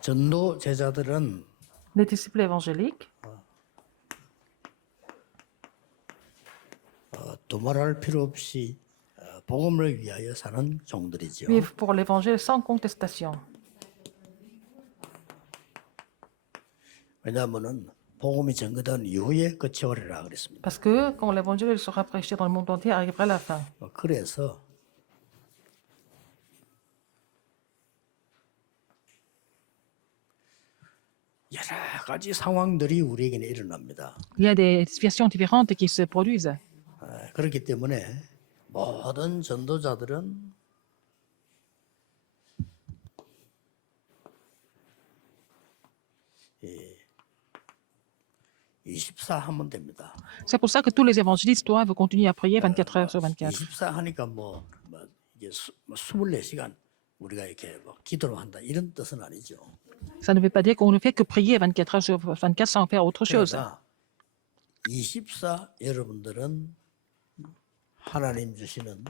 전도 제자들은 Les disciples évangéliques, 두말할 필요 없이 복음을 위하여 사는 종들이죠. vivent pour l'évangile sans contestation. 왜냐하면은 복음이 전거된 이후에 그 세월이라 그랬습니다. Parce que quand l'évangile sera prêché dans le monde entier, arrivera la fin. 그래서 여러 가지 상황들이 우리에게는 일어납니다. Il y a des situations différentes qui se produisent. 그렇기 때문에 모든 전도자들은 이 24 하면 됩니다. C'est pour ça que tous les évangélistes doivent continuer à prier 24 heures sur 24. 24 하니까 이게 24시간 우리가 이렇게 기도를 한다 이런 뜻은 아니죠. Ça ne veut pas dire qu'on ne fait que prier 24 heures sur 24 sans faire autre chose. 그러나 24 여러분들은 하나님 주시는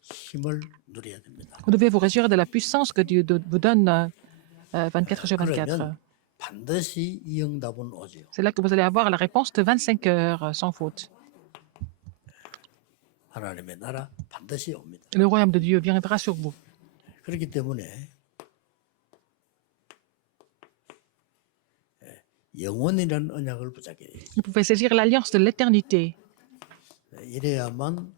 힘을 누려야 됩니다. Vous devez vous réjouir de la puissance que Dieu vous donne 24 heures sur 24. 그러면 반드시 이 응답은 오죠. C'est là que vous allez avoir la réponse de 25 heures sans faute. 하나님의 나라 반드시 옵니다. Le royaume de Dieu viendra sur vous. 그렇기 때문에 영원이라는 언약을 붙잡게 돼요. Vous pouvez saisir l'alliance de l'éternité. 이래야만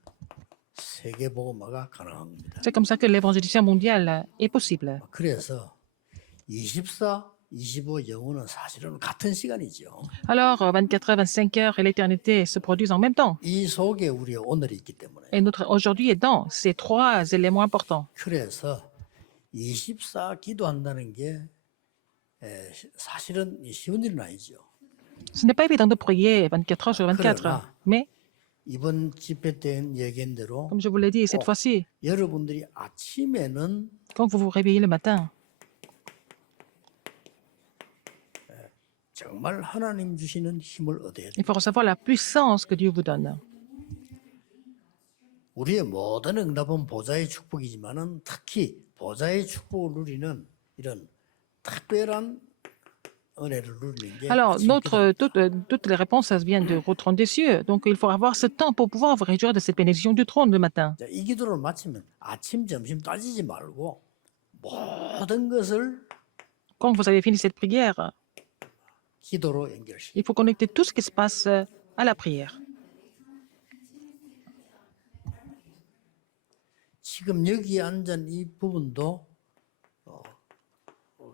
세계 복음화가 가능합니다. C'est comme ça que l'évangélisation mondiale est possible. 그래서 24, 25 영혼은 사실은 같은 시간이죠. Alors, 24 heures, 25 heures et l'éternité se produisent en même temps. 이 속에 우리 오늘이 있기 때문에. Et notre aujourd'hui est dans ces trois éléments importants. 그래서 24 기도한다는 게 사실은 쉬운 일은 아니죠. Ce n'est pas évident de prier 24 heures sur 24. 그러나 Mais, 이번 집회 때 얘기한 대로 comme je vous l'ai dit cette fois-ci, 여러분들이 아침에는 quand vous vous réveillez le matin, 정말 하나님 주시는 힘을 얻어야 돼요. il faut recevoir la puissance que Dieu vous donne. 우리의 모든 응답은 보좌의 축복이지만은 특히 보좌의 축복을 누리는 이런 특별한 은혜를 누리는 게 Alors, 아침 기도. toutes les réponses elles viennent du trône des cieux. Donc, il faut avoir ce temps pour pouvoir vous réjouir de cette bénédiction du trône le matin. 자, 이 기도를 마치면 아침 점심 따지지 말고 모든 것을 Quand vous avez fini cette prière, 기도로 연결시. il faut connecter tout ce qui se passe à la prière. 지금 여기 앉은 이 부분도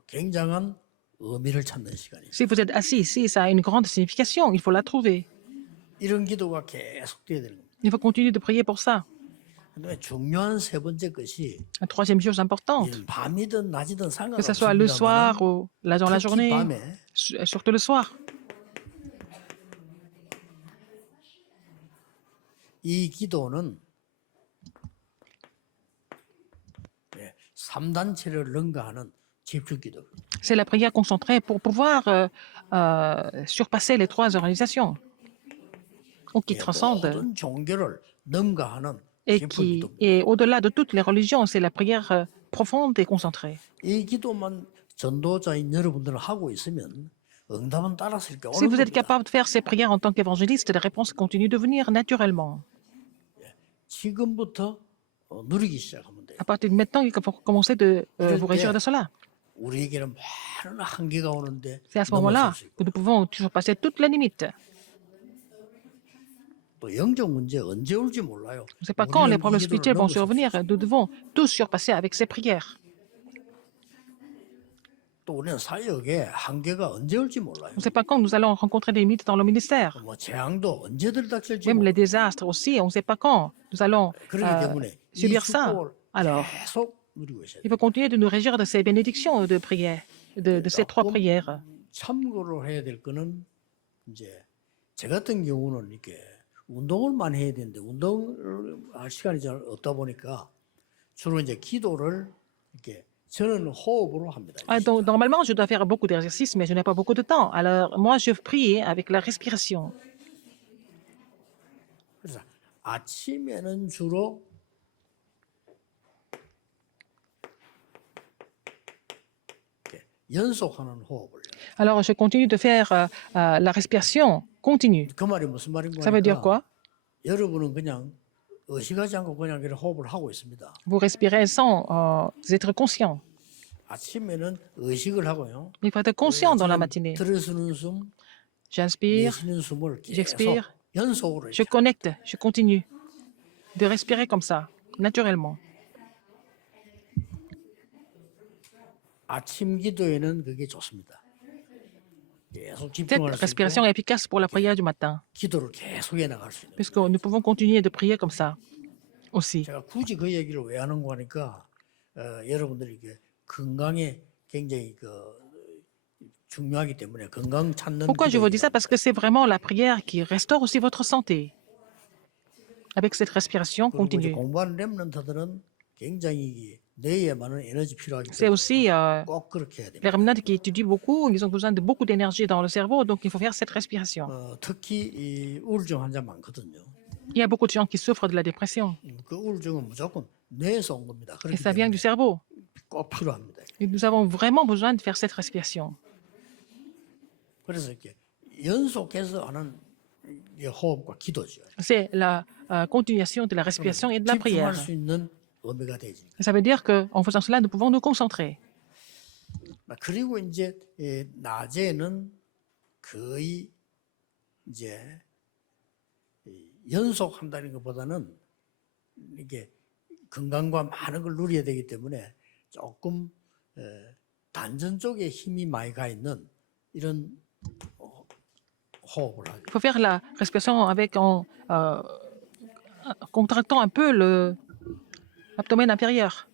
굉장한 의미를 찾는 시간이에요. Si vous êtes assis ici, ça a une grande signification. Il faut la trouver. 이런 기도가 계속 돼야 되는 겁니다. Il faut continuer de prier pour ça. 근데 중요한 세 번째 것이 La troisième chose importante, 이런 밤이든 낮이든 que ce soit le soir 상관없습니다만 ou là dans la 특히 journée, 밤에 surtout le soir. 이 기도는 3단체를 능가하는 집중 기도. C'est la prière concentrée pour pouvoir surpasser les trois organisations ou qui transcendent 모든 종교를 능가하는 et 집중 qui 기도. est au-delà de toutes les religions. C'est la prière profonde et concentrée. 이 기도만 전도자인 여러분들은 하고 있으면 응답은 따라서 이렇게 Si 오는 vous êtes 겁니다. capable de faire ces prières en tant qu'évangéliste, les réponses continuent de venir naturellement. 지금부터 누리기 시작하면 돼요. À partir de maintenant, il faut commencer de vous réjouir de cela. 우리에게는 많은 한계가 오는데 C'est à ce 넘어설 moment-là 수 있고 que nous pouvons toujours passer toutes les limites. 또 영적 문제 언제 올지 몰라요. On ne sait pas quand les 우리는 problèmes 이 기도를 spirituels vont 넘어설 수 survenir. 있어요. Nous devons tous surpasser avec ces prières. 또 우리는 사역에 한계가 언제 올지 몰라요. On ne sait pas quand nous allons rencontrer des limites dans le ministère. 뭐 재앙도 언제 들닥칠지 Même les 몰라요. désastres aussi, on ne sait pas quand nous allons 그렇기 때문에 이 subir ça. 축복을 Alors, 계속 누리고 있어야 il 돼요. faut continuer de nous réjouir de ces bénédictions de prière, de ces trois prières. 참고로 해야 될 거는 이제 제 같은 경우는 이렇게 운동을 많이 해야 되는데 운동을 할 시간이 잘 없다 보니까 주로 이제 기도를 이렇게 저는 호흡으로 합니다. Ah, donc, normalement, je dois faire beaucoup d'exercices, mais je n'ai pas beaucoup de temps. Alors, moi, je prie avec la respiration. 그래서 아침에는 주로 이렇게 연속하는 호흡을 해요. Alors, je continue de faire la respiration continue. 그 말이 무슨 말인가 Ça veut dire quoi? 하니까 여러분은 그냥 의식하지 않고 그냥 이렇게 호흡을 하고 있습니다. Vous respirez sans être conscient. 아침에는 의식을 하고요. Il faut être conscient dans la 저는 matinée. 들이쓰는 숨, J'inspire, 내쉬는 숨을 계속 j'expire, 연속으로 je 이렇게 connecte, je continue de respirer comme ça, naturellement. 아침 기도에는 그게 좋습니다. 계속 Cette 집중할 수 respiration 있고 est efficace pour la prière du matin, 기도를 계속 해나갈 수 있는. puisque nous pouvons continuer de prier comme ça aussi. 제가 굳이 그 얘기를 왜 하는 거 하니까 여러분들이 이게 건강에 굉장히 중요하기 때문에 건강 찾는 Pourquoi je vous dis 기도이다. ça? Parce que c'est vraiment la prière qui restaure aussi votre santé. Avec cette respiration 그리고 이제 continue. 공부하는 렘넌트들은 굉장히 뇌에 많은 에너지 필요하기 C'est 때문에 aussi 꼭 그렇게 해야 됩니다. les remnants qui étudient beaucoup, ils ont besoin de beaucoup d'énergie dans le cerveau, donc il faut faire cette respiration. 특히 이 우울증 환자 많거든요. Il y a beaucoup de gens qui souffrent de la dépression, 그 우울증은 무조건 뇌에서 온 겁니다. et 그렇기 ça vient du 때문에 cerveau. 꼭 필요합니다. Et nous avons vraiment besoin de faire cette respiration. 그래서 이렇게 연속해서 하는 이 호흡과 기도죠. C'est la continuation de la respiration et de la prière. 집중할 수 있는 의미가 되지. Ça veut dire qu'en faisant cela, nous pouvons nous concentrer. 그리고 이제 낮에는 거의 이제 연속한다는 것보다는 이게 건강과 많은 걸 누려야 되기 때문에 조금 단전 쪽에 힘이 많이 가 있는 이런 호흡을 하죠. Il faut faire la respiration en contractant un peu l'abdomen inférieur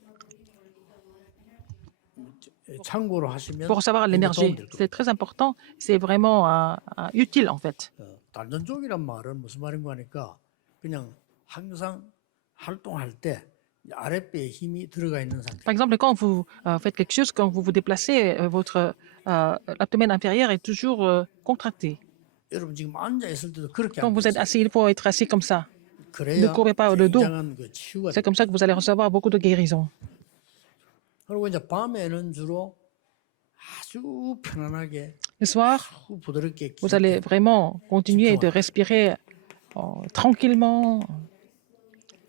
참고로 하시면 pour savoir 굉장히 l'énergie. 도움될 C'est 겁니다. très important. C'est vraiment utile en fait. 단전 쪽이란 말은 무슨 말인가 하니까 그냥 항상 활동할 때 아랫배에 힘이 들어가 있는 상태. Par exemple, quand vous faites quelque chose, quand vous vous déplacez, votre abdomen inférieur est toujours contracté. 여러분 지금 앉아 있을 때도 그렇게 Quand vous êtes 앉아 assis, il faut être assis comme ça. Ne 그래야 courez pas le dos. 굉장한 그 치유가 C'est 돼요. comme ça que vous allez recevoir beaucoup de guérison. 그리고 이제 밤에는 주로 아주 편안하게 Le soir, 부드럽게 vous allez vraiment continuer de respirer tranquillement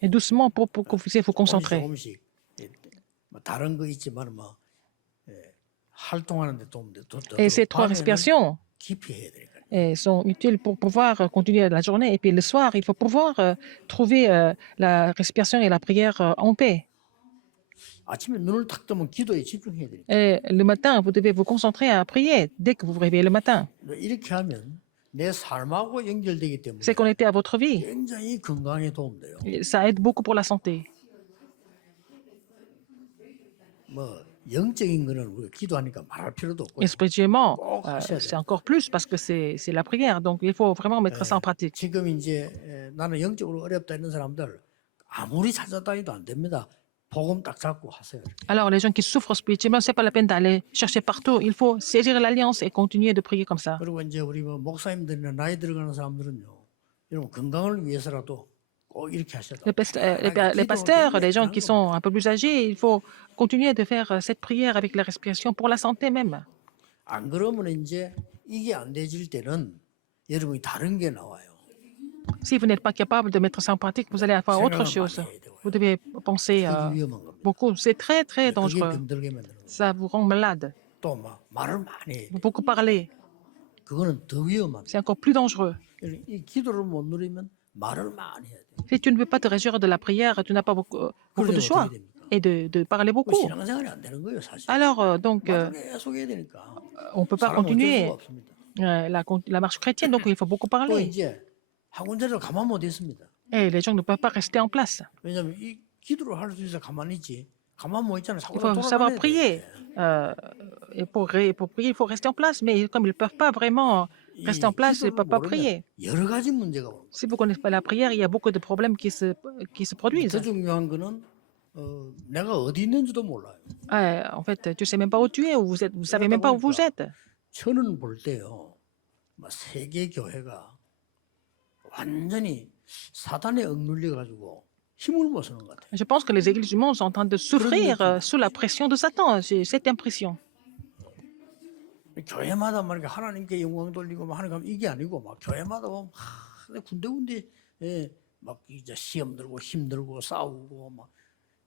et doucement pour que vous puissiez vous concentrer. 조금씩 뭐 다른 거 있지만 뭐 활동하는 데 도움돼. Et ces trois respirations 깊이 해야 되니까. sont utiles pour pouvoir continuer la journée. Et puis le soir, il faut pouvoir trouver la respiration et la prière en paix. 아침에 눈을 탁 뜨면 기도에 집중해야 되니까. Et le matin, vous devez vous concentrer à prier dès que vous vous réveillez le matin. 이렇게 하면 내 삶하고 연결되기 때문에 C'est connecté à votre vie. 굉장히 건강에 도움돼요. Et ça aide beaucoup pour la santé. 뭐 영적인 거는 우리가 기도하니까 말할 필요도 없고 Et spirituellement, 꼭 하셔야 c'est 돼요. encore plus parce que c'est la prière. Donc il faut vraiment mettre ça en pratique. 지금 이제 나는 영적으로 어렵다 있는 사람들 아무리 찾아다니도 안 됩니다. 복음 딱 잡고 하세요. Alors les gens qui souffrent spirituellement, c'est pas la peine d'aller chercher partout. Il faut saisir l'alliance et continuer de prier comme ça. 그리고 이제 우리 뭐 목사님들이나 나이 들어가는 사람들은요. 여러분 건강을 위해서라도 꼭 이렇게 하셔야 돼요. Les pasteurs, les gens qui sont un peu plus âgés, il faut continuer de faire cette prière avec la respiration pour la santé même. 안 그러면 이제 이게 안 되질 때는 여러분이 다른 게 나와요. Si vous n'êtes pas capable de mettre ça en pratique, vous allez avoir autre 생각을 chose. 많이 해야 되고요. Vous devez penser 그게 위험한 겁니다. beaucoup. C'est très, très 그게 dangereux. 병들게 만드는 거예요. Ça vous rend malade. 또 막 말을 많이 해야 돼요. Vous beaucoup parler. 그거는 더 위험합니다. C'est encore plus dangereux. 이 기도를 못 누리면 말을 많이 해야 돼요. Si tu ne veux pas te réjouir de la prière, tu n'as pas beaucoup de 그러면 choix 어떻게 됩니까? et de parler 그 beaucoup. 신앙생활이 안 되는 거예요, 사실. Alors, donc, 말을 계속 해야 되니까. on ne peut pas 사람 어쩔 continuer 수가 없습니다. la marche chrétienne, donc il faut beaucoup 또 parler. 이제 한 군데를 가만 못 있습니다. Et les gens ne peuvent pas rester en place. 왜냐하면 이 기도를 할 수 있어 가만히 있지. 가만 못 있잖아요. Il faut savoir prier. Et pour prier, il faut rester en place. Mais comme ils ne peuvent pas vraiment rester en place, ils ne peuvent pas prier. 여러 가지 문제가 오는 거예요. Si vous ne connaissez pas la prière, il y a beaucoup de problèmes qui se produisent. 더 중요한 거는 내가 어디 있는지도 몰라요. En fait, tu ne sais même pas où tu es, ou vous ne savez même pas où vous êtes. 저는 볼 때요. 세계 교회가 완전히 사단에 억눌려 가지고 힘을 못 쓰는 것 같아요. Je pense que les églises du monde sont en train de souffrir sous la pression de Satan. J'ai cette impression. 교회마다 말이야 하나님께 영광 돌리고 막 하는 거 이게 아니고 막 교회마다 보면 군데군데 막 이제 시험 들고 힘들고 싸우고 막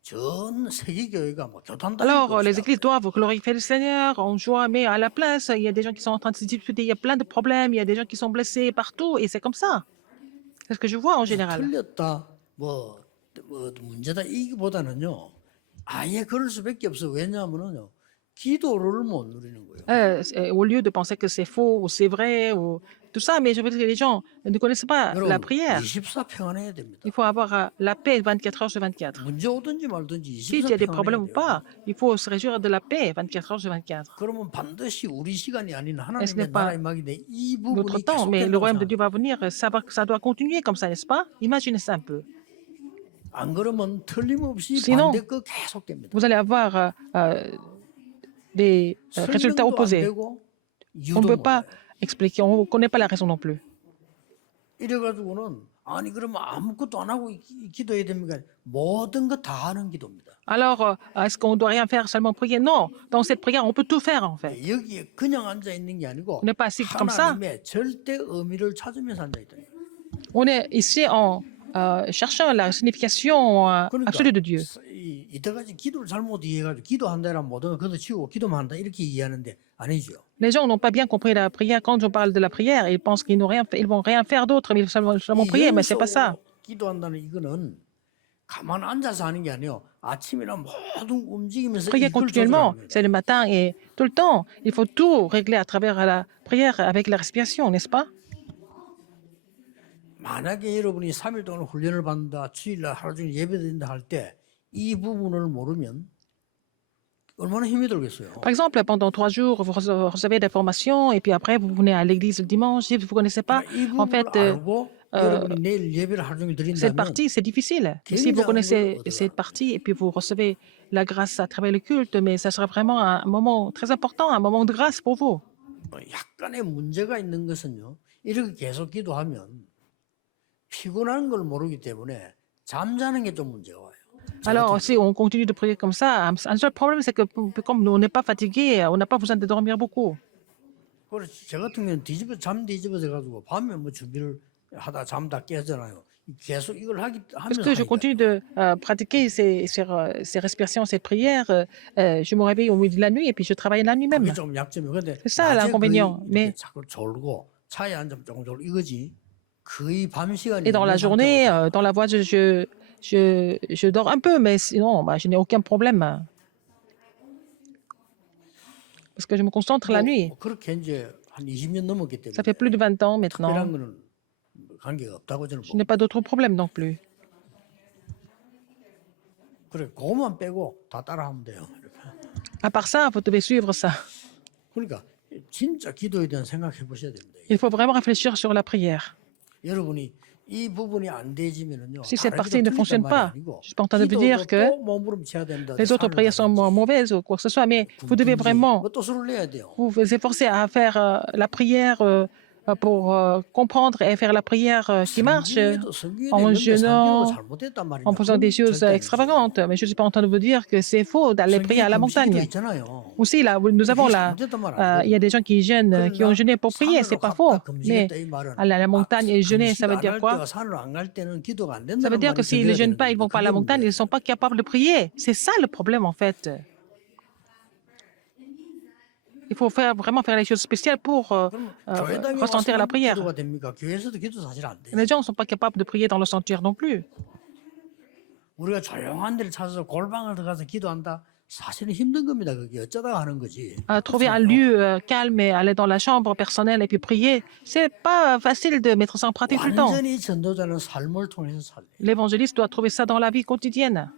전 세계 교회가 뭐 교단 단위도 Alors, 없이 les 다 églises doivent glorifier le Seigneur en joie, mais à la place, il y a des gens qui sont en train de se disputer, il y a plein de problèmes, il y a des gens qui sont blessés partout, et c'est comme ça. C'est ce que je vois en 그래서 général. 틀렸다 뭐 문제다 이기보다는요 아예 그럴 수밖에 없어. 왜냐하면은요 기도를 못 누리는 거예요. Au lieu de penser que c'est faux ou c'est vrai ou tout ça, mais je veux dire que les gens ne connaissent pas la 여러분 prière. 24 평안해야 됩니다. Il faut avoir la paix 24 heures sur 24. 문제 오든지 말든지 S'il 24 y a des 평안해야 problèmes ou 돼요. pas, il faut se réjouir de la paix 24 heures sur 24. 그러면 반드시 우리 시간이 아닌 Et ce n'est 하나님의 pas 나라 임하기인데 이 notre 부분이 temps, mais le 계속된다고 royaume de 생각해요. Dieu va venir, ça doit continuer comme ça, n'est-ce pas? Imaginez ça un peu. 안 그러면 틀림없이 Sinon, 반대 거 계속됩니다. Vous allez avoir des résultats 설명도 안 opposés. 되고 On ne 이유도 peut 몰라요. pas expliquer, on ne connaît pas la raison non plus. 이래가지고는 아니 그러면 아무것도 안 하고 기도해야 됩니까? 모든 거 다 하는 기도입니다. Alors, est-ce qu'on doit rien faire, seulement prier? Non, dans cette prière, on peut tout faire en fait. 여기에 그냥 앉아 있는 게 아니고 On n'est pas assis comme ça. 하나님의 절대 의미를 찾으면서 앉아 있다. On est ici en cherchant la signification 그러니까 absolue de Dieu. 이때까지 기도를 잘못 이해해가지고 기도한다란 모든 걸 그도 치우고 기도만 한다 이렇게 이해하는데 아니죠. Les gens n'ont pas bien compris la prière. Quand je parle de la prière, ils pensent qu'ils n'ont rien fait, ils vont rien faire d'autre, mais ils vont seulement prier, mais c'est pas ça. 기도한다는 이거는 가만 앉아서 하는 게 아니에요. 아침이나 모든 움직이면서 Prier 이걸 continuellement, 조절하는 거예요. c'est le matin et tout le temps. Il faut tout régler à travers la prière avec la respiration, n'est-ce pas? 만약에 여러분이 3일 동안 훈련을 받는다, 주일날 하루 종일 예배드린다 할 때 이 부분을 모르면 얼마나 힘이 들겠어요. Par exemple, pendant 3 jours, vous recevez des formations et puis après, vous venez à l'église le dimanche. Si vous ne connaissez pas, 이 en 부분을 fait, 알고 여러분이 내일 예배를 하루 종일 cette 드린다면 partie, c'est difficile. Si vous connaissez cette partie et puis vous recevez la grâce à travers le culte, mais ça sera vraiment un moment très important, un moment de grâce pour vous. 약간의 문제가 있는 것은요. 이렇게 계속 기도하면 피곤한 걸 모르기 때문에 잠자는 게 좀 문제가 와요. Alors, si on continue de prier comme ça, un seul problème, c'est que comme on n'est pas fatigué, on n'a pas besoin de dormir beaucoup. 그래서 저 같은 경우는 잠 뒤집어져 가지고 밤에 뭐 준비를 하다 잠 다 깨잖아요. 계속 이걸 Parce 하면서 que je 하니까. continue de pratiquer ces respirations, cette prière, je me réveille au milieu de la nuit et puis je travaille la nuit même. 그게 좀 약점이에요. 근데 C'est ça l'inconvénient. Mais 자꾸 졸고 차에 앉으면 조금 졸고 이거지. 거의 밤 시간이 et dans la 있는 journée, 상태거든요. dans la voiture, je dors un peu, mais sinon, bah, je n'ai aucun problème. Parce que je me concentre la nuit. 뭐 그렇게 이제 한 20년 넘었기 Ça 때문에 fait plus de 20 ans maintenant. 특별한 거는 관계가 없다고 저는 Je 봅니다. n'ai pas d'autres problèmes non plus. 그래 그것만 빼고 다 따라하면 돼요. 이렇게. À part ça, vous devez suivre ça. 그러니까 진짜 기도에 대한 생각해 보셔야 됩니다. Il faut vraiment réfléchir sur la prière. 여러분이 이 부분이 안 되지면은요. Si cette 다른 partie 기도 ne fonctionne 틀린단 말이 pas, 아니고 je suis pas en train de vous dire 기도도 que 또 몸부림쳐야 된다. les autres prières sont mauvaises ou quoi que ce soit, mais vous devez vraiment 또 술을 내야 돼요. vous efforcer à faire la prière pour comprendre et faire la prière qui marche en jeûnant, en faisant des choses extravagantes. Mais je ne suis pas en train de vous dire que c'est faux d'aller prier à la montagne. Aussi, là, nous avons là, il y a des gens qui jeûnent, qui ont jeûné pour prier, c'est pas faux. Mais aller à la montagne et jeûner, ça veut dire quoi? Ça veut dire que s'ils ne jeûnent pas, ils ne vont pas à la montagne, ils ne sont pas capables de prier. C'est ça le problème, en fait. Il faut vraiment faire les choses spéciales pour ressentir la prière. Les gens ne sont pas capables de prier dans le sanctuaire non plus. 우리가 조용한 데를 찾아서 골방을 들어가서 기도한다. 사실은 힘든 겁니다. 그게 어쩌다가 하는 거지. Trouver un lieu calme et aller dans la chambre personnelle et puis prier, c'est pas facile de mettre ça en pratique tout le temps. 완전히 전도자는 삶을 통해서 살래. L'évangéliste doit trouver ça dans la vie quotidienne.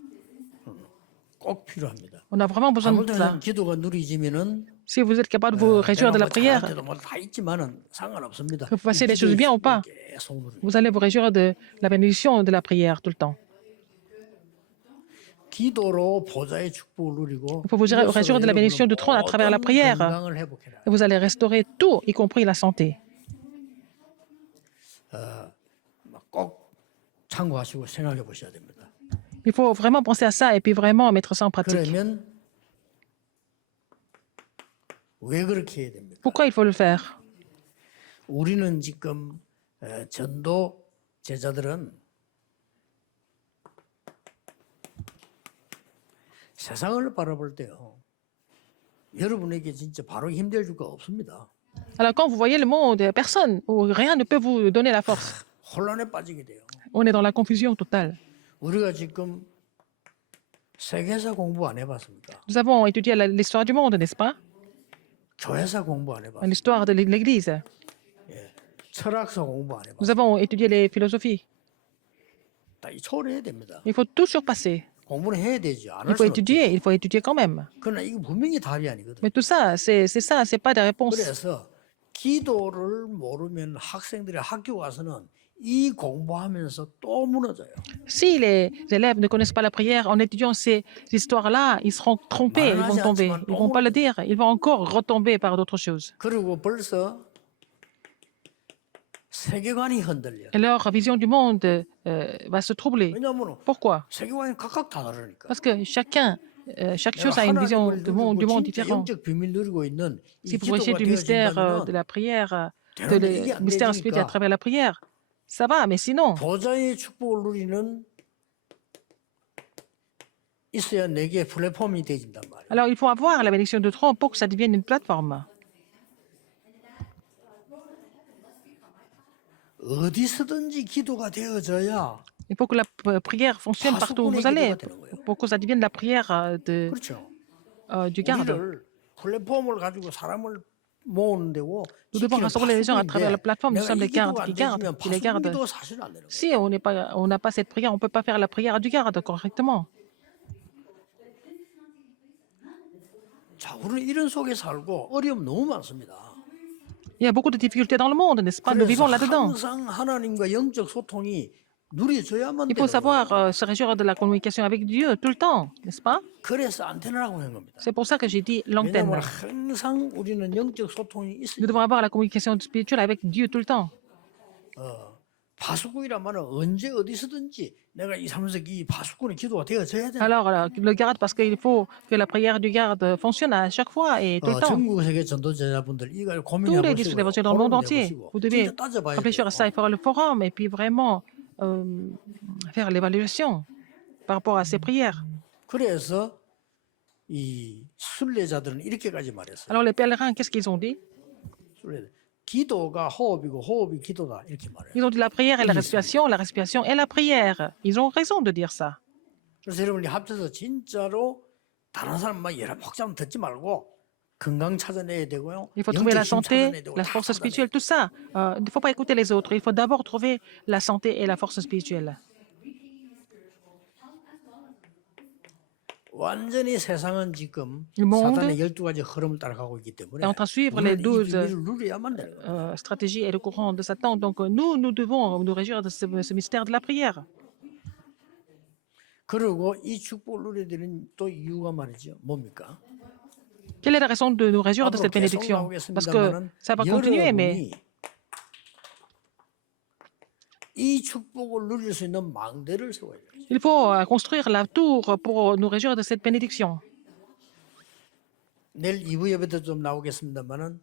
꼭 필요합니다. On a vraiment besoin de ça. 아무튼 기도가 누리지면은 Si vous êtes capable de vous réjouir de la prière, 다 있지만은 상관없습니다. que vous fassiez les choses bien ou pas, 계속 누려요. vous allez vous réjouir de la bénédiction de la prière tout le temps. 기도로 보좌의 축복을 누리고 Il faut vous réjouir de la bénédiction du trône à travers la prière. 건강을 회복해라. Et vous allez restaurer tout, y compris la santé. 꼭 참고하시고 생각해 보셔야 됩니다. Il faut vraiment penser à ça et puis vraiment mettre ça en pratique. 그러면 왜 그렇게 해야 됩니까? Pourquoi il faut le faire? 우리는 지금 전도 제자들은 세상을 바라볼 때요. 여러분에게 진짜 바로 힘될 수가 없습니다. Alors quand vous voyez le monde, personne ou rien ne peut vous donner la force. 혼란에 빠지게 돼요. On est dans la confusion totale. 우리가 지금 세계사 공부 안 해봤습니까? Nous avons étudié l'histoire du monde, n'est-ce pas? 교회사 공부 안 해봤습니까? L'histoire de l'Église. 철학사 공부 안 해봤습니까? Nous avons étudié les philosophies. 다 초월해야 됩니다. Il faut tout surpasser. 공부는 해야 되죠. 안 Il 할 faut 수는 없죠. il faut étudier quand même. 그러나 이거 분명히 답이 아니거든. Mais tout ça, c'est ça, c'est pas des réponses. 그래서 기도를 모르면 학생들이 학교 가서는 이 공부하면서 또 무너져요. Si les élèves ne connaissent pas la prière en étudiant ces histoires-là, ils seront trompés, ils vont tomber. Ils vont pas le dire, ils vont encore retomber par d'autres choses. 그리고 벌써 세계관이 흔들려. Et leur vision du monde va se troubler. 왜냐하면 Pourquoi? 세계관이 각각 다 다르니까. Parce que chaque chose a une vision du monde différente. 영적 비밀 누리고 있는 이 Si vous prêchez 기도가 du mystère de 되어진다면 la prière, 되는데 이게 안 mystère spirituel à 되니까 travers la prière, ça va, mais sinon, 보좌의 축복을 누리는 있어야 내게 플랫폼이 되진단 말이에요. alors il faut avoir la bénédiction de trône pour que ça devienne une plateforme. 어디서든지 기도가 되어져야 Il faut que la prière fonctionne partout où vous allez, pour que ça devienne la prière 그렇죠. du garde. 우리를 플랫폼을 가지고 사람을 모으는 데고 Nous devons rassembler les gens à travers la plateforme. Nous sommes les gardes qui gardent, qui les gardent. 파수기도 사실 안 되는 거예요. Si on n'a pas cette prière, on ne peut pas faire la prière du garde correctement. 자, 우리는 이런 속에 살고 어려움 너무 많습니다. Il y a beaucoup de difficultés dans le monde, n'est-ce pas? Nous 그래서 vivons là-dedans. 항상 하나님과 영적 소통이 누려져야만 Il 돼요. faut savoir se réjouir de la communication avec Dieu tout le temps, n'est-ce pas? 그래서 안테나라고 한 겁니다. C'est pour ça que j'ai dit l'antenne. 왜냐하면 항상 우리는 영적 소통이 Nous 있어요. devons avoir la communication spirituelle avec Dieu tout le temps. 파수꾼이란 말은 언제 어디서든지 내가 2, 3석 이 파수꾼의 기도가 되어져야 돼. Alors, le garde, parce qu'il faut que la prière du garde fonctionne à chaque fois et tout le temps. 전국 세계 전도제자분들 이걸 Tous 고민해 les disciples 보시고 évangéliques dans le monde entier, vous devez 진짜 따져봐야 réfléchir à ça et 돼요. faire le forum et puis vraiment faire l'évaluation par rapport à ces prières. 그래서 이 순례자들은 이렇게까지 말했어요. Alors, les pèlerins, qu'est-ce qu'ils ont dit? 순례자. 기도가 호흡이고 호흡이 기도다 이렇게 말해요. Ils ont dit la prière et la respiration et la prière. Ils ont raison de dire ça. 그래서 여러분이 합쳐서 진짜로 다른 사람 막 여러 복잡한 듣지 말고 건강 찾아내야 되고요. Il faut trouver la 영적 힘 santé, 찾아내야 되고 la 다 force 찾아내야 spirituelle, tout ça. Il ne faut pas écouter les autres. Il faut d'abord trouver la santé et la force spirituelle. 완전히 세상은 지금 Le monde 사단의 12가지 흐름을 따라가고 있기 때문에 est en train de suivre les 우리는 이 12 비밀을 누려야만 되는 거예요. stratégies et le courant de Satan. Donc nous devons nous réjouir de ce mystère de la prière. 그리고 이 축복을 누려야 되는 또 이유가 말이죠. 뭡니까? Quelle est la raison de nous réjouir de 앞으로 cette 계속 bénédiction? Parce que 나오겠습니다만은 ça va continuer, mais 여러분이 이 축복을 누릴 수 있는 망대를 세워야 돼요. il faut construire la tour pour nous réjouir de cette bénédiction. 내일 2부 예배도 좀 나오겠습니다만은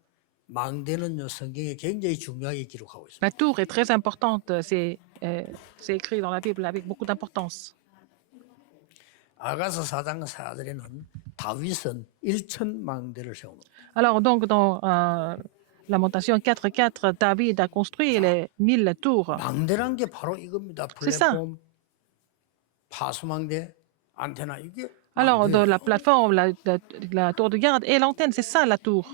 망대는요 성경에 굉장히 중요하게 기록하고 있습니다. La tour est très importante. C'est écrit dans la Bible avec beaucoup d'importance. 아가서 4장 4절에는 다윗은 1천 망대를 세웁니다. Alors, donc, dans Lamentation 4.4, David a construit les 1000 tours. 망대란 게 바로 이겁니다. C'est ça. 플랫폼, 파수망대, 안테나 이게 Alors, de 망대예요. la plateforme, la tour de garde et l'antenne, c'est ça la tour.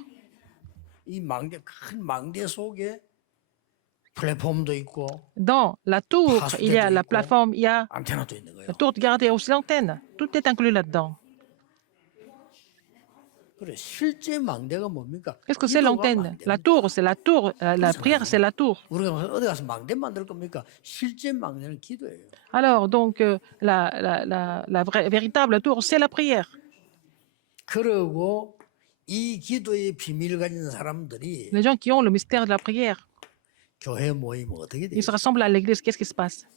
이 망대 큰 망대 속에 플랫폼도 있고 Dans la tour, il y a la plateforme, il y a 안테나도 있는 거예요. la tour de garde et aussi l'antenne. Tout est inclus là-dedans. 그래 실제 망대가 뭡니까? Qu'est-ce que c'est 기도가 l'antenne? 망대입니다. La tour, c'est la tour. La prière, c'est la tour. 우리가 어디 가서 망대 만들 겁니까? 실제 망대는 기도예요. Alors, donc, la véritable tour, c'est la prière. 그리고 이 기도의 비밀을 가진 사람들이 Les gens qui ont le mystère de la prière, 교회 모이면 어떻게 돼요? ils se rassemblent à l'église. Qu'est-ce qui se passe?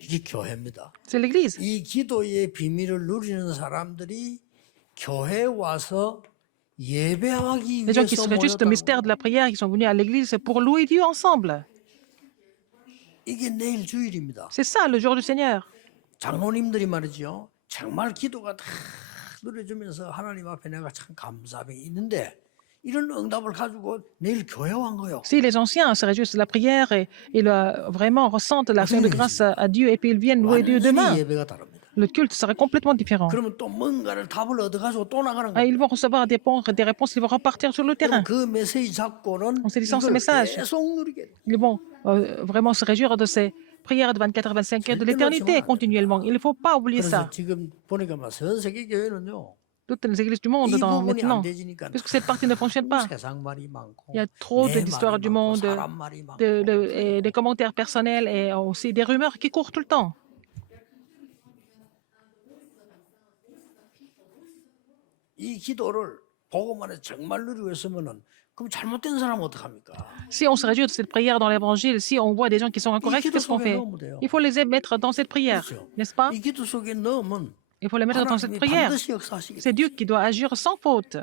이게 교회입니다. C'est l'église. 이 기도의 비밀을 누리는 사람들이 교회에 와서 예배하기 Les gens qui 위해서 se réjouissent du 모였다는 mystère 거예요. de la prière, qui sont venus à l'église pour louer Dieu ensemble. 이게 내일 주일입니다. C'est ça le jour du Seigneur. 장로님들이 말이죠. 정말 기도가 다 누려주면서 하나님 앞에 내가 참 감사함이 있는데 이런 응답을 가지고 내일 교회 온 거요. Si les anciens se réjouissent de la prière et ils vraiment ressentent l'action de grâce à Dieu et puis ils viennent louer Dieu 완전히 demain, 예배가 다릅니다. le culte serait complètement différent. 그러면 또 뭔가를 답을 얻어가지고 또 나가는 Ah, 거예요. ils vont recevoir des réponses, ils vont repartir sur le terrain. 그럼 그 메시지 잡고는 En saisissant ce 이걸 message, 계속 누리게 돼요. ils vont vraiment se réjouir de ces prières de 24 à 25 heures de l'éternité continuellement. Il ne faut pas oublier 그래서 ça. 지금 보니까 전 세계 교회는요. Toutes les églises du monde 이 dans, 부분이 안 maintenant, 되지니까 puisque cette partie ne fonctionne pas. 세상 말이 많고 Il y a trop 내 d'histoires 말이 du 많고 monde, 사람 말이 많고 et des commentaires personnels et aussi des rumeurs qui courent tout le temps. 이 기도를 복음만에 정말 누리고 있으면은 그럼 잘못된 사람은 어떡합니까? Si on se réjouit de cette prière dans l'évangile, si on voit des gens qui sont incorrects, qu'est-ce qu'on fait? Il faut les mettre dans cette prière, 그렇죠. n'est-ce pas? 이 기도 속에 넣으면 Il faut les mettre dans cette 하나님이 prière. 반드시 역사하시겠죠. C'est Dieu qui doit agir sans faute.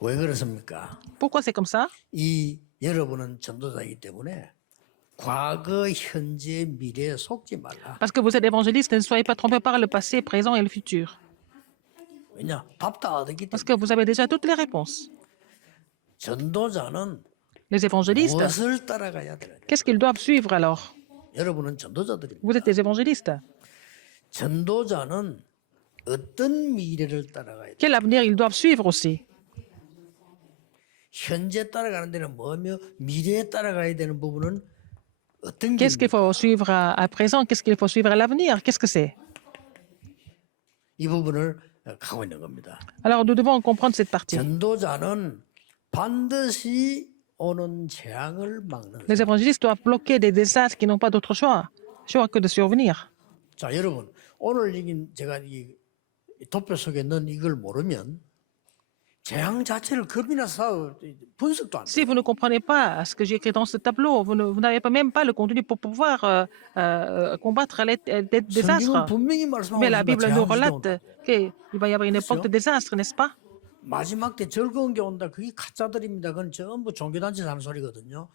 왜 그렇습니까? Pourquoi c'est comme ça? 이 여러분은 전도자이기 때문에 과거, 현재, 미래에 속지 말라. Parce que vous êtes évangéliste, ne soyez pas trompés par le passé, présent et le futur. 왜냐? 답 다 얻었기 Parce 때문에. que vous avez déjà toutes les réponses. 전도자는 Les évangélistes, 무엇을 따라가야 되느냐? qu'est-ce qu'ils doivent suivre alors? 여러분은 전도자들입니다. Vous êtes des évangélistes. 전도자는 어떤 미래를 따라가야 돼? Quel avenir ils doivent suivre aussi? 현재 따라가는 데는 뭐며 미래에 따라가야 되는 부분은 어떤 Qu'est-ce qu'il 게 faut suivre à présent? Qu'est-ce qu'il faut suivre à l'avenir? Qu'est-ce que c'est? 이 부분을 가고 있는 겁니다. Alors nous devons comprendre cette partie. 전도자는 반드시 오는 재앙을 막는. Les évangélistes doivent bloquer des désastres qui n'ont pas d'autre choix que de survenir. 자, 여러분 오늘 이긴 제가 이 도표 속에 넣은 이걸 모르면 재앙 자체를 겁이나 서 분석도 안 돼. Si vous ne comprenez pas ce que j'ai écrit dans ce tableau, vous n'avez pas même pas le contenu pour pouvoir combattre les désastres. 성경은 분명히 말씀하고 Mais la 있습니다. Bible nous 재앙 시대 온다. relate qu'il va y avoir une époque de désastre, n'est-ce pas? 마지막 때 즐거운 게 온다. 그게 가짜들입니다. 그건 전부 종교단체 하는 소리거든요.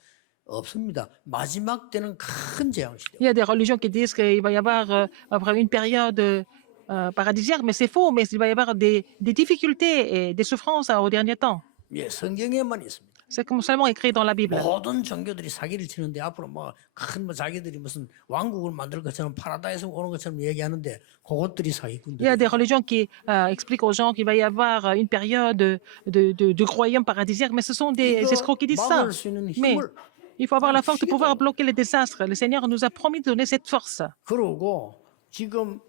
없습니다. 마지막 때는 큰 재앙 시대. Il y a des religions qui disent qu'il va y avoir une période paradisiaque, mais c'est faux, mais il va y avoir des difficultés et des souffrances au dernier temps. 예, 성경에만 있습니다. C'est comme seulement écrit dans la Bible. 모든 종교들이 사기를 치는데 앞으로 큰 자기들이 무슨 왕국을 만들 것처럼 파라다이스 오는 것처럼 얘기하는데 그것들이 사기꾼들. Il y a des religions qui expliquent aux gens qu'il va y avoir une période de royaume paradisiaque, mais ce sont des escrocs qui disent ça. 막을 수 있는 Mais 힘을 il faut avoir la force de pouvoir bloquer les désastres. Le Seigneur nous a promis de donner cette force. 그러고 지금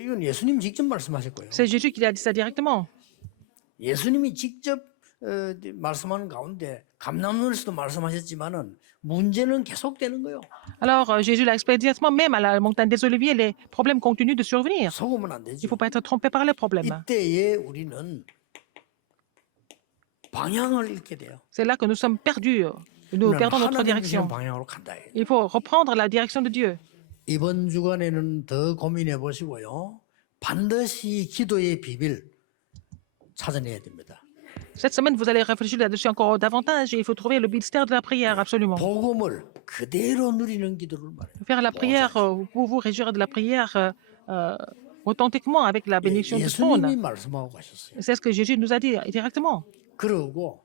이건 예수님 직접 말씀하실 거예요. C'est Jésus qui a dit ça directement. 예수님이 직접 말씀하는 가운데 감람문에서도 말씀하셨지만은 문제는 계속되는 거예요. Alors Jésus l'a expliqué directement, même à la montagne des Oliviers, les problèmes continuent de survenir. 속으면 안 Il ne 되지. faut pas être trompé par les problèmes. 이때에 우리는 방향을 잃게 돼요. C'est là que nous sommes perdus. Nous 우리는 perdons notre 하나님 direction. 주시는 방향으로 간다. Il faut reprendre la direction de Dieu. 이번 주간에는 더 고민해 보시고요. 반드시 기도의 비밀 찾아내야 됩니다. Cette semaine, vous allez réfléchir là-dessus encore davantage. Il faut trouver le mystère de la prière, absolument. 복음을 그대로 누리는 기도를 말해요. Faire la prière, vous vous réjouir de la prière authentiquement avec la bénédiction du 예수님이 trône. 말씀하고 가셨어요. C'est ce que Jésus nous a dit directement. 그러고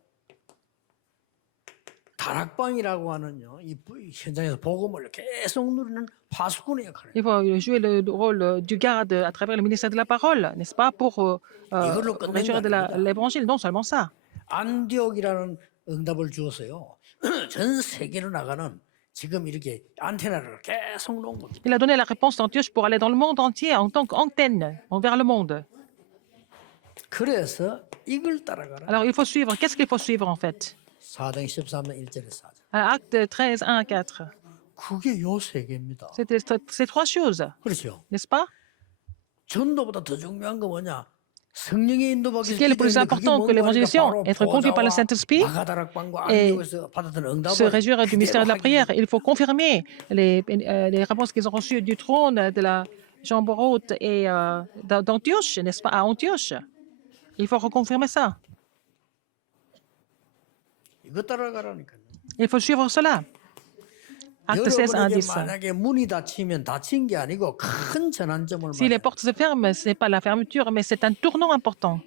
다락방이라고 하는요. 이 현장에서 복음을 계속 누리는 파수꾼의 역할을. Il faut jouer le rôle du garde à travers le ministère de la parole, n'est-ce pas, pour réjouir de l'évangile. Non seulement ça. 안디옥이라는 응답을 주었어요. 전 세계로 나가는 지금 이렇게 안테나를 계속 놓은 겁니다. Il a donné la réponse d'Antioche pour aller dans le monde entier en tant qu'antenne envers le monde. 그래서 이걸 따라가라. Alors il faut suivre. Qu'est-ce qu'il faut suivre en fait? 4장 13장 1절에 4절. Acte 13, 1 à 4. 그게 요 세 개입니다. C'est trois choses, 그렇죠. n'est-ce pas? 전도보다 더 중요한 거 뭐냐? 성령의 인도받기 Ce qui est le plus important que l'évangélisation, être conduit par le Saint-Esprit et se réjouir du mystère de la prière. Il faut confirmer les réponses qu'ils ont reçues du trône de la chambre haute et d'Antioche, n'est-ce pas, à Antioche. Il faut reconfirmer ça. 이거 따라가라니까요. Il faut suivre cela. Acte 16, 1, 여러분에게 10. 만약에 문이 닫히면 닫힌 게 아니고 큰 전환점을 Si les 맞아요. portes se ferment, ce n'est pas la fermeture, mais c'est un tournant important.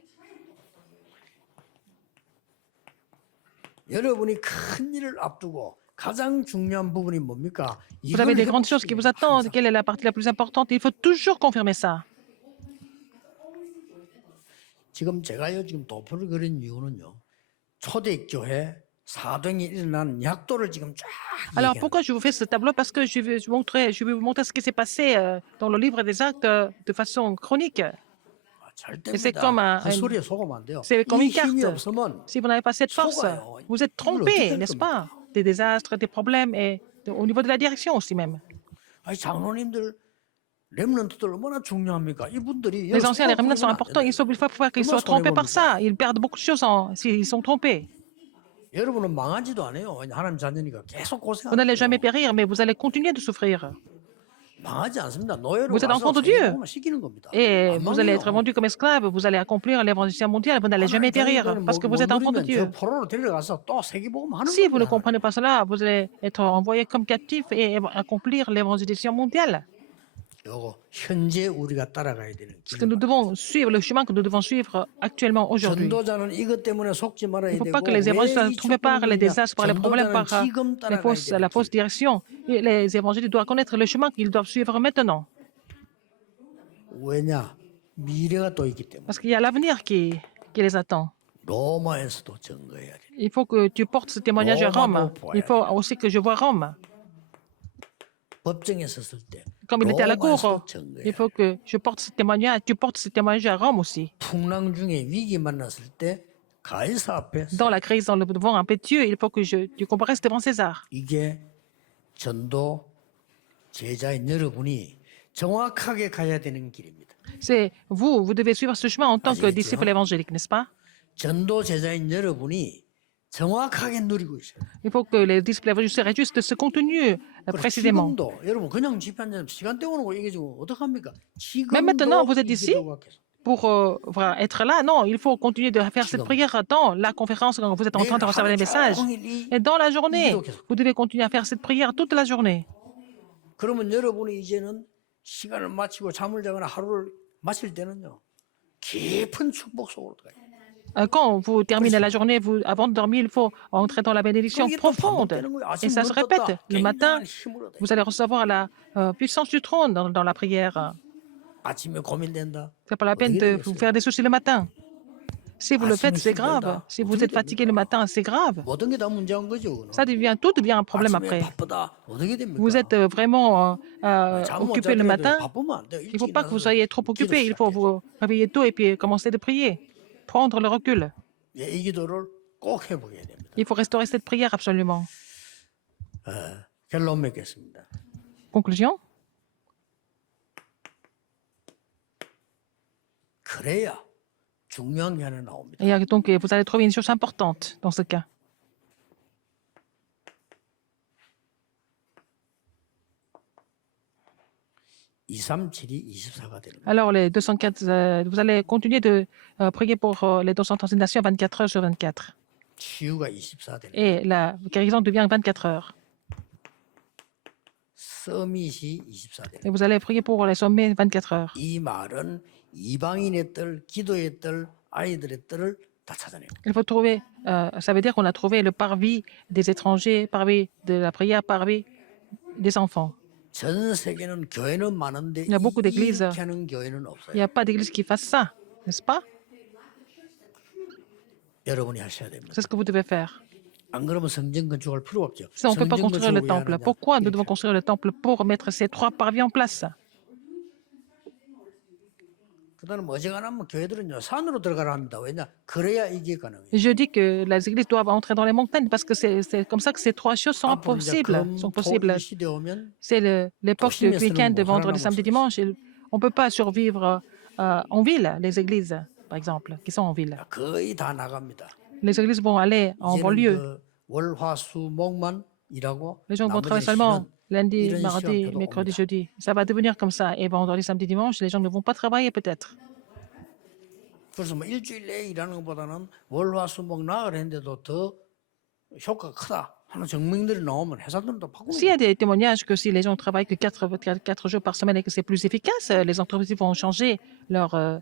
여러분이 큰 일을 앞두고 가장 중요한 부분이 뭡니까? Vous avez 이걸 des grandes choses qui vous attendent. 항상. Quelle est la partie la plus importante? Il faut toujours confirmer ça. 지금 제가요 지금 도표를 그린 이유는요. 초대교회 사도행이 일어난 약도를 지금 쫙 Alors 얘기하는 pourquoi je vous fais ce tableau? Parce que je vais vous montrer ce qui s'est passé dans le livre des Actes de façon chronique. 잘 Et c'est 됩니다. comme 그 소리에 속으면 안 돼요. c'est comme 이 une carte. 힘이 없으면 Si vous n'avez pas cette force, 속아요. vous êtes 이걸 어떻게 trompé, 할 n'est-ce 겁니까? pas? Des désastres, des problèmes et au niveau de la direction aussi même. 아니 장로님들 렘넌트들 얼마나 중요합니까? 이분들이 Les anciens, les 속아 remnants sont 부리면 안 importants. 돼요. Il faut qu'ils soient Comment trompés par sont-ils ça. Ils perdent beaucoup de choses s'ils sont trompés. 여러분은 망하지도 않아요. 왜냐 하나님 자녀니까 계속 Vous n'allez 고생하는 jamais périr, mais vous allez continuer de souffrir. 망하지 않습니다. 노예로 Vous êtes 와서 enfant de Dieu. 세계복음을 시키는 겁니다. Et 안 vous allez être 망해요. vendu comme esclave, vous allez accomplir l'évangélisation mondiale, vous n'allez jamais périr parce que vous êtes enfant de 누리면 Dieu. 저 포로로 데려가서 또 세계복음 하는 Si vous ne 겁니다. comprenez pas cela, vous allez être envoyé comme captif et accomplir l'évangélisation mondiale. 요거 현재 우리가 따라가야 되는 Parce que 길. nous devons suivre le chemin que nous devons suivre actuellement aujourd'hui. 전도자는 이것 때문에 속지 말아야 Il ne faut 되고 pas que les évangélistes soient 왜이 trompés par les 축복을 désastres, par les problèmes, 전도자는 par 지금 따라가야 la 되는 fausse 길. direction. Et les évangélistes doivent connaître le chemin qu'ils doivent suivre maintenant. 왜냐? 미래가 또 있기 때문에 Parce qu'il y a l'avenir qui les attend. 로마에서도 증거해야 돼. Il faut que tu portes ce témoignage à Rome. Il faut aussi que je vois Rome. 법정에 섰을 때 Comme il était à la cour, 로마에서도 증거해야 il faut que je porte ce témoignage, tu portes ce témoignage à Rome aussi. 풍랑 중에 위기 만났을 때 가이사 앞에 Dans la crise, dans le devant impétueux, il faut que tu comparaisses devant César. 이게 전도 제자인 여러분이 정확하게 가야 되는 길입니다. C'est vous devez suivre ce chemin en tant que Vas-y, disciple Dieu. évangélique, n'est-ce pas? 전도 제자인 여러분이 정확하게 누리고 있어요. Il faut que les disciples évangéliques soient juste de ce contenu précisément. 지금도 여러분 그냥 집회하는 시간 때우는 거 얘기해주면 어떡합니까? Mais maintenant, vous êtes 이 ici 기도가 계속. pour voilà, être là. Non, il faut continuer de faire cette prière dans la conférence quand vous êtes en train de recevoir les messages. Et dans la journée, vous devez continuer à faire cette prière toute la journée. 그러면 여러분이 이제는 시간을 마치고 잠을 자거나 하루를 마칠 때는요. 깊은 축복 속으로 들어가요. Quand vous terminez la journée, avant de dormir, il faut entrer dans la bénédiction 그게 또 profonde. 반복되는 거예요. Et ça se 아침부터 répète. Le matin, 굉장한 힘을 얻어요. vous allez recevoir la puissance du trône dans la prière. 아침에 고민된다. C'est pas la peine de vous faire des soucis le matin. Si vous le faites, c'est grave. Si vous êtes fatigué le matin, c'est grave. 모든 게 다 문제인 거죠. Ça devient, tout devient un problème 아침에 après. 바쁘다. 어떻게 됩니까? Vous êtes vraiment 잠못 occupé le 자게 matin. 바쁘면 안 돼요. Il ne faut 일찍 pas que vous 일어나서 soyez trop occupé. Il faut 기도 시작해요. vous réveiller tôt et puis commencer de prier. Prendre le recul. 예, 이 기도를 꼭 해보게 됩니다. Il faut restaurer cette prière absolument. 결론 맺겠습니다. Conclusion. 그래야 중요한 게 하나 나옵니다. Et donc, vous allez trouver une chose importante dans ce cas. (237이 24가 되는 거예요. Alors, les 204, vous allez continuer de prier pour les 230 nations 24 heures sur 24. 치유가 24 되는 거예요. Et la guérison devient 24 heures. 서밋이 24 되는 Et vous allez prier pour les sommets 24 heures. 거예요. 이 말은 이방인의 뜰, 기도의 뜰, 아이들의 뜰을 다 찾아내요. Il faut trouver, ça veut dire qu'on a trouvé le parvis des étrangers, parvis de la prière, parvis des enfants. 전 세계는 교회는 많은데 Il y a beaucoup d'églises. 이렇게 하는 교회는 Il n'y 없어요. a pas d'église qui fasse ça, n'est-ce pas? 여러분이 하셔야 됩니다. C'est ce que vous devez faire. 안 그러면 성전 건축할 필요가 없죠. Si on ne peut pas 성전 construire le 건축을 왜 temple, 하느냐? pourquoi nous 이렇게 devons construire le temple pour mettre ces 3 parvis en place? 그다음 어지간하면 교회들은요 산으로 들어가라 합니다. 왜냐? 그래야 이게 가능해요. Je dis que les églises doivent entrer dans les montagnes parce que c'est comme ça que ces 3 choses sont 앞으로 이제 possibles. Sont possibles. 금토일 시대 오면 C'est l'époque du week-end, de vendredi, samedi, dimanche. On ne peut pas survivre en ville, les églises, par exemple, qui sont en ville. 거의 다 나갑니다. Les églises vont aller en 이제는 banlieue. 그 월화수목만 일하고 Les gens vont 나머지 travailler seulement 시간 lundi, 이런 mardi, 시간표도 mercredi, 옵니다. jeudi. Ça va devenir comme ça. Et vendredi, samedi, dimanche, les gens ne vont pas travailler peut-être. 그래서 뭐 일주일 내에 일하는 것보다는 월화수목 나흘 했는데도 더 효과가 크다 하는 증명들이 나오면 회사들은 또 바꾸는 S'il y 거예요. a des témoignages que si les gens travaillent que 4 jours par semaine et que c'est plus efficace, les entreprises vont changer leurs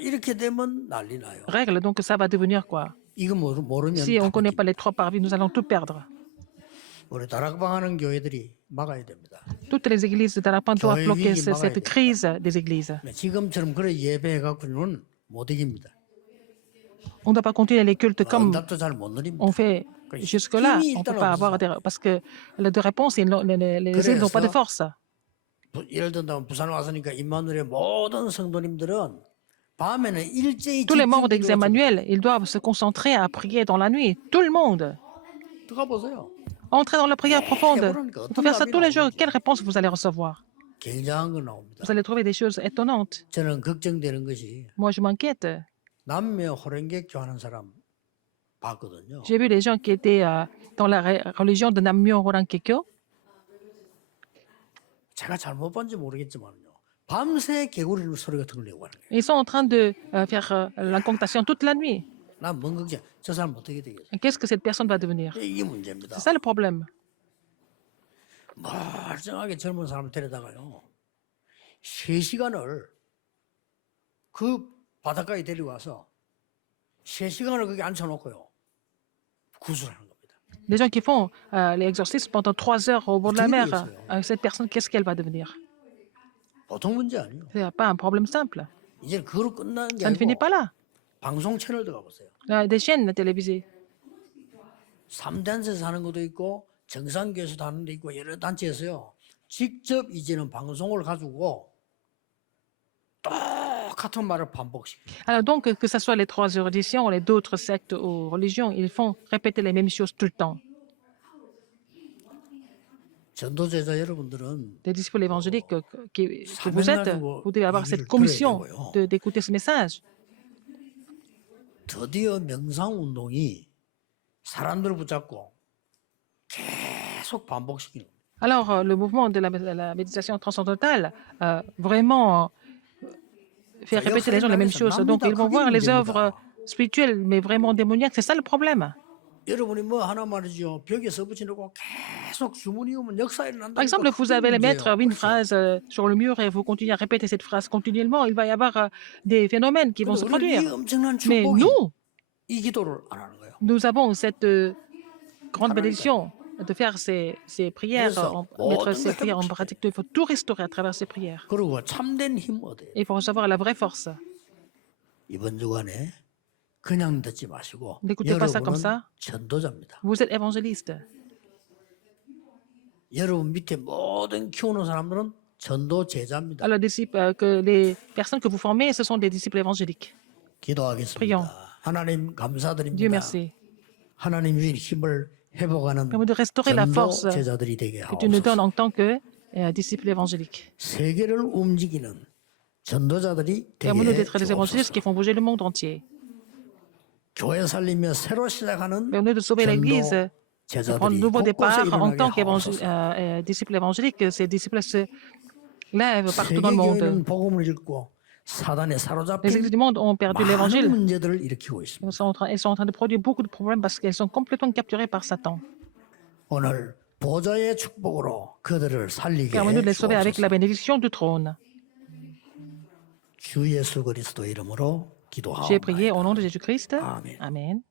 이렇게 되면 난리 나요. règles. Donc ça va devenir quoi? 이거 모르면 Si on ne 다 connaît pas 바뀝니다. les 3 parvis, nous allons tout perdre. 우리 다락방하는 교회들이 막아야 됩니다. Toutes les églises de Tarapan doivent 교회 bloquer 위기 막아야 cette 됩니다. crise des églises. 지금처럼 그래 예배해갖고는 못 이깁니다. On ne doit pas continuer les cultes comme 응답도 잘 못 누립니다. on fait jusque-là. On ne peut pas avoir parce que de réponse, les îles n'ont pas de force. 예를 들면 부산 왔으니까 임마누엘의 모든 성도님들은 밤에는 일제히 Tous les membres 집중기도로 d'Exemmanuel, ils doivent se concentrer à prier dans la nuit. Tout le monde. 들어가 보세요. Entrez dans la prière profonde. 그러니까 Vous 어떤 pouvez faire ça 답이 tous les jours. 나오는지 Quelle réponse vous allez recevoir? 굉장한 거 나옵니다. Vous allez trouver des choses étonnantes. 저는 걱정되는 것이 Moi, je m'inquiète. 남매 호랭객교 하는 사람 봤거든요. J'ai vu des gens qui étaient dans la religion de Nammyo Horankekyo. 제가 잘못 봤는지 모르겠지만요. 밤새 개구리 소리 같은 걸 내고 하는 거예요. Ils sont en train de faire l'incantation toute la nuit. 난 뭔 걱정? 저 사람 어떻게 되겠어요? Qu'est-ce que cette personne va devenir? 이게 문제입니다. C'est ça le problème. 멀쩡하게 젊은 사람 데려다가요. 3시간을 그 바닷가에 데려와서 3시간을 거기 앉혀놓고요. 구술하는 겁니다. Les gens qui font l'exorcisme pendant 3 heures au bord de la mer, cette personne, qu'est-ce qu'elle va devenir? 보통 문제 아니에요. Ce n'est pas un problème simple. 이제 그로 끝나는 게 Ça ne finit 아니고 pas là. 방송 채널 들어가 보세요. Des chaînes télévisées. 3단체에서 하는 것도 있고 정산교에서도 하는 데 있고 여러 단체에서요. 직접 이제는 방송을 가지고 똑같은 말을 반복시켜요. Alors donc, que ce soit les 3 juridictions ou les d'autres sectes ou religions, ils font répéter les mêmes choses tout le temps. 전도제자 여러분들은 Les disciples évangéliques que vous êtes, vous devez avoir cette commission d'écouter ce message. 드디어 명상운동이 사람들을 붙잡고 계속 반복시키는 거예요. Alors, le mouvement de la méditation transcendantale vraiment fait répéter les gens les mêmes choses. Donc, ils vont voir les œuvres spirituelles, mais vraiment démoniaques. C'est ça le problème. 여러분이 뭐 하나 말이죠. 벽에 써붙이놓고 계속 주문이 오면 역사 일어난다. Par exemple, vous allez mettre une phrase sur le mur et vous continuez à répéter cette phrase continuellement, il va y avoir des phénomènes qui vont se produire. Mais nous, 이 기도를 안 하는 거예요. nous avons cette grande bénédiction de faire ces prières, mettre ces prières en pratique. Il faut tout restaurer à travers ces prières. 그리고 참된 힘 얻어요. Il faut recevoir la vraie force. 이번 주간에 그냥 듣지 마시고 N'écoutez pas ça comme 여러분은 ça. 전도자입니다. Vous êtes évangéliste. 여러분 밑에 모든 키우는 사람들은 전도 제자입니다. Alors, que les personnes que vous formez, ce sont des disciples évangéliques. 기도하겠습니다. Prions. 하나님 Dieu 감사드립니다. merci. 하나님 주신 힘을 회복하는 Permets de restaurer la force 전도 제자들이 되게 que tu nous donnes 하옵소서. en tant que disciples évangéliques. 세계를 움직이는 전도자들이 Permets-nous 되게 d'être des évangélistes 주옵소서. qui font bouger le monde entier. 교회 살리며 새로 시작하는 Permets-nous de sauver l'Église, 전도 de prendre un 제자들이 nouveau 곳곳에 départ en tant 일어나게 하옵소서. disciples évangéliques. Ces disciples se lèvent partout dans le monde. 세계교회는 복음을 읽고 사단에 Les 사로잡힌 églises du monde ont perdu 많은 l'évangile. 문제들을 일으키고 있습니다. Elles sont en train de produire beaucoup de problèmes parce qu'elles sont complètement capturées par Satan. 오늘 보좌의 축복으로 그들을 살리게 Permets-nous de les sauver avec 주옵소서. la bénédiction du trône. 주 예수 그리스도 이름으로 J'ai prié 기도하옵나이다. au nom de Jésus-Christ. Amen. Amen.